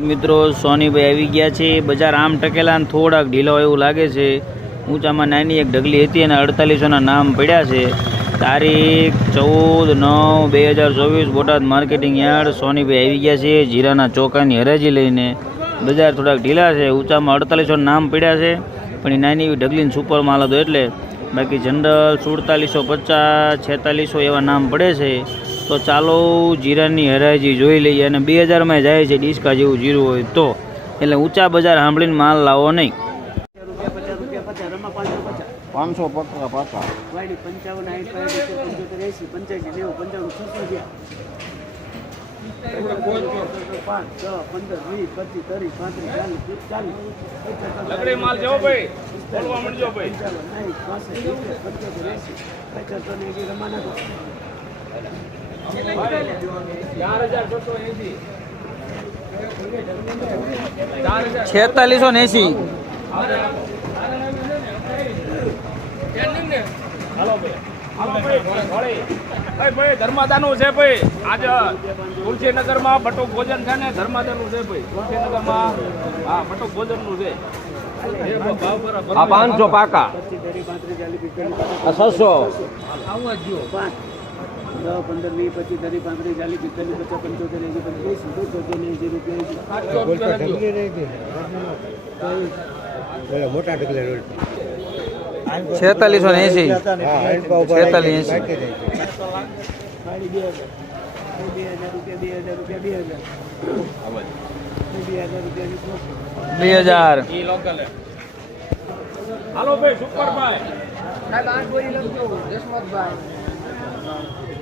મિત્રો, સોનીભાઈ આવી ગયા છે. બજાર આમ ટકેલા અને થોડાક ઢીલો એવું લાગે છે. ઊંચામાં નાની એક ઢગલી હતી અને અડતાલીસોના નામ પડ્યા છે. તારીખ ચૌદ નવ બે હજાર ચોવીસ, બોટાદ માર્કેટિંગ યાર્ડ. સોનીભાઈ આવી ગયા છે જીરાના ચોકાની હરાજી લઈને. બજાર થોડાક ઢીલા છે, ઊંચામાં અડતાલીસોના નામ પડ્યા છે. પણ એ નાની એવી ઢગલીને સુપર માલ હતો એટલે બાકી જનરલ સુડતાલીસો પચાસ, છેતાલીસો એવા નામ પડે છે. તો ચાલો જીરાની હરાજી જોઈ લઈએ અને બે હજારમાં જાય છે ડિસ્કા જેવું જીરું હોય તો. એટલે ઊંચા બજાર સાંભળીને માલ લાવો નહીં. પચાસ રૂપિયા પચાસ પાકા પંચાવન પંચોતેર એસી પંચ્યાસી નેવું પંચાવન છસો પાંચ છ પંદર વીસ પચીસ ત્રીસ પાંત્રીસ ચાલીસ ચાલીસ. માલ જેવો ભાઈ. બોલવા માંડજો ભાઈ. પંચાવન સાઠ પાસઠ સિત્તેર પંચોતેર એસી. પચાસો એસી રમાના છેતાલીસો ને એસી ધર્માદાનું છે ભાઈ આજે તુલસીનગરમાં બટુક ભોજન છે ને ધર્માદાનું છે ભાઈ તુલસીનગરમાં હા બટુક ભોજનનું છે પાંચસો પાકા. છસો. આવું પાંત્રીસ દસ પંદર વીસ પચીસ ત્રીસ પાંત્રીસ ચાલીસ પિસ્તાલીસ પચાસ પંચોતેર એસી પંચાસ એસી પંચોતેર ને એસી રૂપિયા એસી મોટા ઢગલે છેતાલીસો ને એસી છેતાલીસ એસી ગાડી બે હજાર બે હજાર રૂપિયા બે હજાર રૂપિયા બે હજાર બે હજાર રૂપિયા બે હજાર ઈ લોકલ હે. હાલો ભાઈ સુપરભાઈ ઓય અસરા ઓય હા ઘોડે જો ભાઈ કાઈ નો ઘટે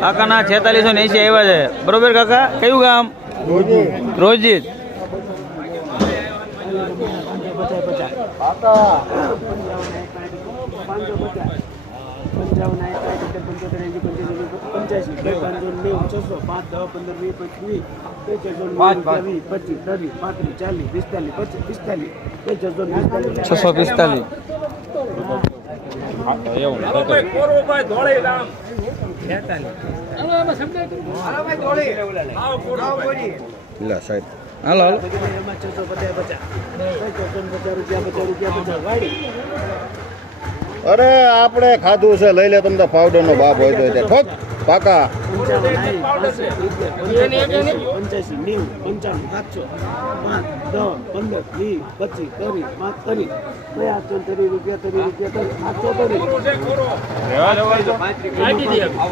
કાકાના છેતાલીસો ને એસી આવ્યા છે. બરોબર કાકા? કયું ગામ? રોજીત. છસો પાંચ દસ પંદર વીસ પચીસ વીસ પચાસો વીસ પચીસ ત્રીસ પાંત્રીસ ચાલીસ પિસ્તાલીસ સાહેબ હાલો હાલો અરે, આપણે ખાધું છે. લઈ લે તમને પાવડર નો બાપ હોય તો તે ઠોક. પાકા.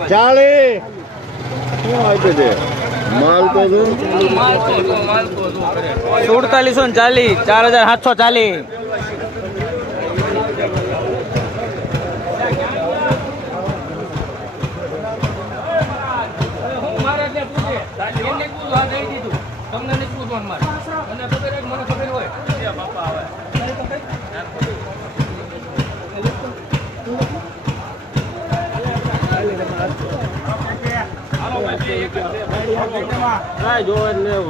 ચાલી સુડતાલીસો ચાલી ચાર હજાર સાતસો ચાલીસ. ત્યાં પૂછે એમને પૂછું આ દઈ દીધું. તમને નથી પૂછવાનું મારે. મને ખબર મને ખબર હોય. બાપા આવે જોવે જ નહીં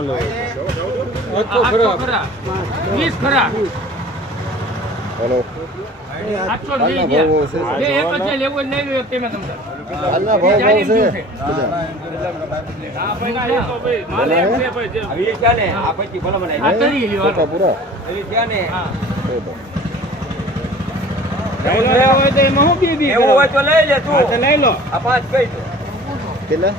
ખરા. વીસ ખરા. હલો લઈ લઈ લો તો ભાઈ જે આ તો. તો. કેટલા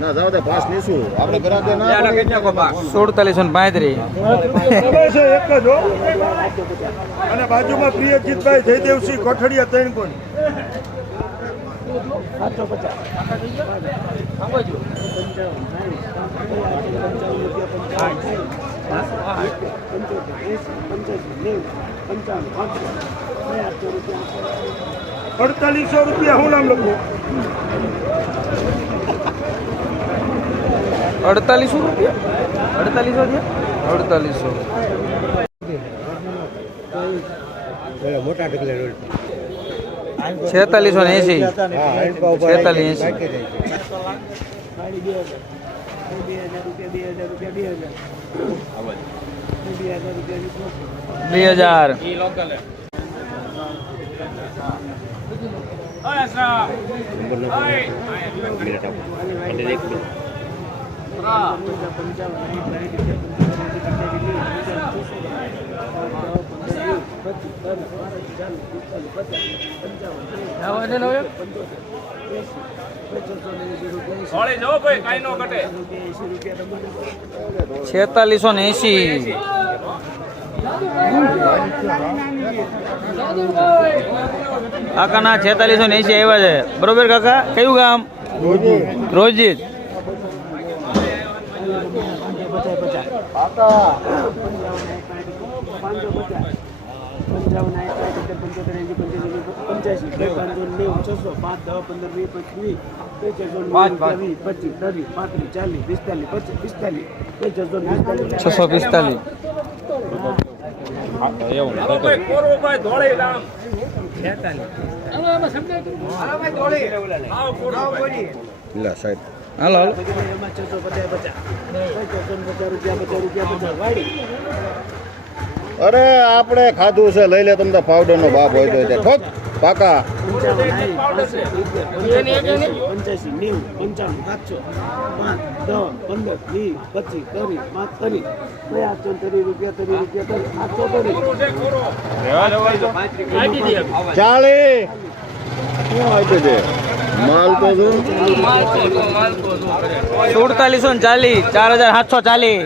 ના જાવ દે પાંચ શું આપણે ઘરાકે ના સુડતાલીસો ને પાંત્રીસ. અને બાજુમાં પ્રિયજીતભાઈ જયદેવસિંહ કોઠડિયા ત્રણ કોણ? સાતસો પચાસ અડતાલીસો રૂપિયા હું નામ લખું? અડતાલીસો રૂપિયા અડતાલીસો થયા અડતાલીસો છેતાલીસો ને એસી છેતાલીસ એસી બે હજાર બે છેતાલીસો ને એસી કાકાના છેતાલીસો ને એસી આવ્યા છે. બરોબર કાકા? કયું ગામ? રોજીત. પચાસ પંચાવન પંચોતેર એંસી પંચ્યાસી પાંચસો નેવું છસો પાંચ દસ પંદર વીસ પચીસ છસો પિસ્તાલીસ. સાહેબ. હાલો હાલો. અરે આપણે ખાધું છે. લઈ લે તમને પાવડર નો ભાવ હોય તો ઠોક પાકા. ચાલી. શું આપી દે? માલ તો જો સુડતાલીસો ને ચાલીસ ચાર હજાર સાતસો ચાલીસ.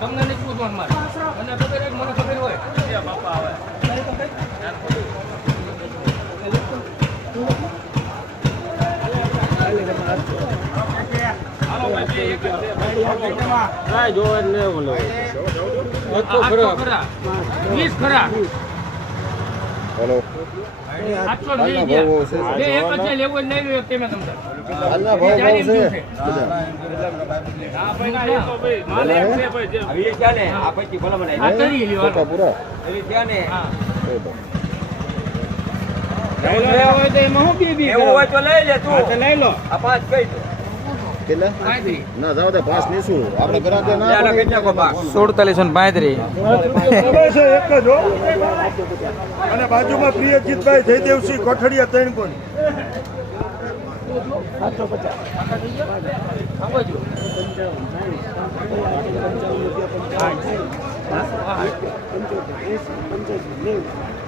તમને નથી પૂછવાનું મારે. મને ખબર હોય કે મને ખબર હોય. હાલો ભાઈ બે એક જ ઓલો આઠસો ખરા વીસ ખરા હેલો લઈ લે ગયા છે બે એક જ છે લેવું હોય નહીં લેવું તમે તમને હાલના ભાવ ભાવ છે હા ભાઈ તો ભાઈ માલ એમ છે ભાઈ જે આ કરી લ્યો ખોટા પૂરા હા એ તો. કેટલા? ના જાવ દે પાંચ નીસું આપણે ઘરાકે ના. સુડતાલીસો ને પાંત્રીસ એક જ હો અને બાજુમાં પ્રિયજીતભાઈ જયદેવસિંહ કોઠડિયા ત્રણ કોણ?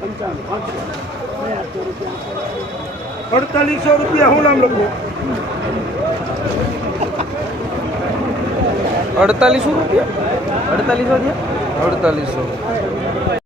પંચાવન પાંચસો રૂપિયા અડતાલીસો રૂપિયા હું નામ લખું? અડતાલીસો રૂપિયા? અડતાલીસો થયા અડતાલીસો.